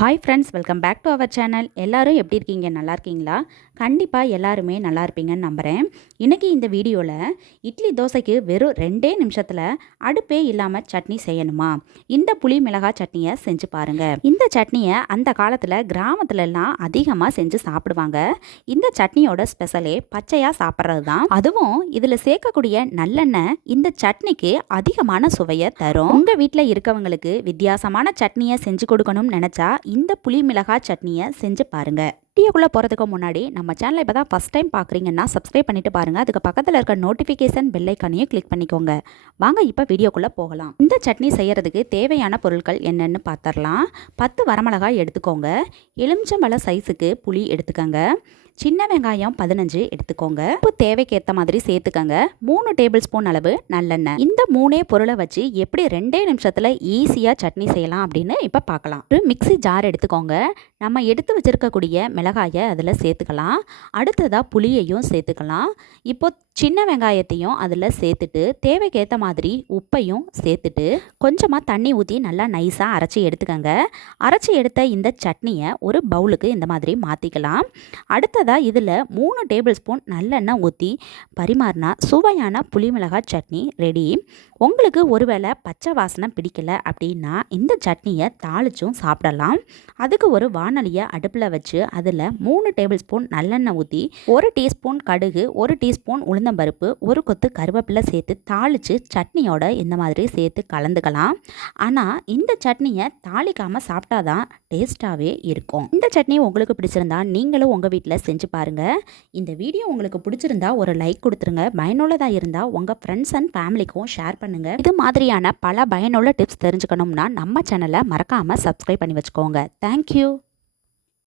Hi friends, welcome back to our channel. எல்லோரும் எப்படி இருக்கீங்க? நல்லா இருக்கீங்களா? கண்டிப்பாக எல்லாருமே நல்லா இருப்பீங்கன்னு நம்புகிறேன். இன்றைக்கி இந்த வீடியோவில் இட்லி தோசைக்கு வெறும் 2 நிமிஷத்தில் அடுப்பே இல்லாமல் சட்னி செய்யணுமா? இந்த புளி மிளகாய் சட்னியை செஞ்சு பாருங்கள். இந்த சட்னியை அந்த காலத்தில் கிராமத்துலலாம் அதிகமாக செஞ்சு சாப்பிடுவாங்க. இந்த சட்னியோட ஸ்பெஷலே பச்சையாக சாப்பிட்றது தான். அதுவும் இதில் சேர்க்கக்கூடிய நல்லெண்ணெய் இந்த சட்னிக்கு அதிகமான சுவையை தரும். உங்கள் வீட்டில் இருக்கவங்களுக்கு வித்தியாசமான சட்னியை செஞ்சு கொடுக்கணும்னு நினச்சா இந்த புளி மிளகாய் சட்னியை செஞ்சு பாருங்க. வீடியோக்குள்ளே போகிறதுக்கு முன்னாடி நம்ம சேனலை இப்போ தான் ஃபஸ்ட் டைம் பார்க்குறீங்கன்னா சப்ஸ்கிரைப் பண்ணிட்டு பாருங்கள். அதுக்கு பக்கத்தில் இருக்க நோட்டிஃபிகேஷன் பெல் ஐக்கானையும் கிளிக் பண்ணிக்கோங்க. வாங்க இப்போ வீடியோக்குள்ளே போகலாம். இந்த சட்னி செய்கிறதுக்கு தேவையான பொருட்கள் என்னென்னு பார்த்துடலாம். 10 வரமிளகாய் எடுத்துக்கோங்க. எலுமிச்சம்பழ சைஸுக்கு புளி எடுத்துக்கோங்க. சின்ன வெங்காயம் 15 எடுத்துக்கோங்க. உப்பு தேவைக்கேற்ற மாதிரி சேர்த்துக்கோங்க. 3 டேபிள் ஸ்பூன் அளவு நல்லெண்ணெய். இந்த 3 பொருளை வச்சு எப்படி 2 நிமிஷத்தில் ஈஸியாக சட்னி செய்யலாம் அப்படின்னு இப்போ பார்க்கலாம். ஒரு மிக்ஸி ஜார் எடுத்துக்கோங்க. நம்ம எடுத்து வச்சிருக்கக்கூடிய மிளகாயை அதில் சேர்த்துக்கலாம். அடுத்ததாக புளியையும் சேர்த்துக்கலாம். இப்போ சின்ன வெங்காயத்தையும் அதில் சேர்த்துட்டு தேவைக்கேற்ற மாதிரி உப்பையும் சேர்த்துட்டு கொஞ்சமாக தண்ணி ஊற்றி நல்லா நைஸாக அரைச்சி எடுத்துக்கோங்க. அரைச்சி எடுத்த இந்த சட்னியை ஒரு பவுலுக்கு இந்த மாதிரி மாற்றிக்கலாம். அடுத்ததாக இதில் 3 டேபிள் ஸ்பூன் நல்லெண்ணெய் ஊற்றி பரிமாறினா சுவையான புளி மிளகாய் சட்னி ரெடி. உங்களுக்கு ஒருவேளை பச்சை வாசனை பிடிக்கல அப்படின்னா இந்த சட்னியை தாளிச்சும் சாப்பிடலாம். அதுக்கு ஒரு வாணலியை அடுப்பில் வச்சு அதில் 3 டேபிள் ஸ்பூன் நல்லெண்ணெய் ஊற்றி 1 டீஸ்பூன் கடுகு, 1 டீஸ்பூன் உளுந்தம்பருப்பு, 1 கொத்து கருவேப்பிலை சேர்த்து தாளித்து சட்னியோட இந்த மாதிரி சேர்த்து கலந்துக்கலாம். ஆனால் இந்த சட்னியை தாளிக்காமல் சாப்பிட்டாதான் டேஸ்ட்டாகவே இருக்கும். இந்த சட்னி உங்களுக்கு பிடிச்சிருந்தா நீங்களும் உங்கள் வீட்டில் செஞ்சு பாருங்கள். இந்த வீடியோ உங்களுக்கு பிடிச்சிருந்தா ஒரு லைக் கொடுத்துருங்க. பயனுள்ளதாக இருந்தால் உங்கள் ஃப்ரெண்ட்ஸ் அண்ட் ஃபேமிலிக்கும் ஷேர் பண்ணுங்கள். இது மாதிரியான பல பயனுள்ள டிப்ஸ் தெரிஞ்சுக்கணும்னா நம்ம சேனலை மறக்காமல் சப்ஸ்கிரைப் பண்ணி வச்சுக்கோங்க. தேங்க்யூ.